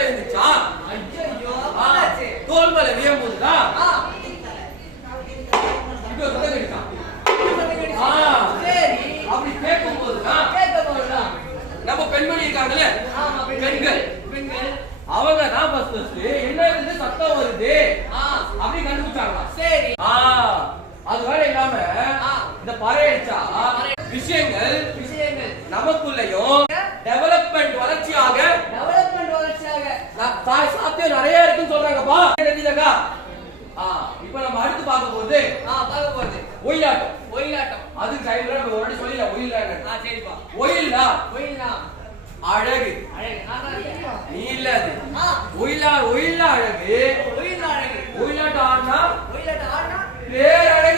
மேல இருந்துச்சா? ஐயோ தோல் மேல வியம் போதுதான் இப்ப சத்தம் கேட்கா. சரி அப்படி கேட்கும் போதுதான் நம்ம பெண்மணி இருக்காங்கல்ல, பெண்கள் அவங்க தான் ஃபர்ஸ்ட் என்ன இருந்து சத்தம் வருது அப்படி கண்டுபிடிச்சாங்களா? சரி அது வேற இல்லாம இந்த பறையடிச்சா விஷயங்கள் நமக்குள்ளயும் டெவலப்மெண்ட் வளர்ச்சியாக சாத்தியம் நிறைய இருக்குன்னு சொல்றாங்கப்பா. தெரியுதாக்கா? இப்ப நம்ம அடுத்து பார்க்க போகுது ஒயிலாட்டம். அதுக்கு டைம்ல நம்ம ஒரு வாட்டி சொல்லிடலாம் ஒயிலாட்டம். சரிப்பா. ஒயில்னா அழகு. நீ இல்ல அது ஒயிலா அழகு. ஒயிலாட்டம் ஆடினா பேரழகு.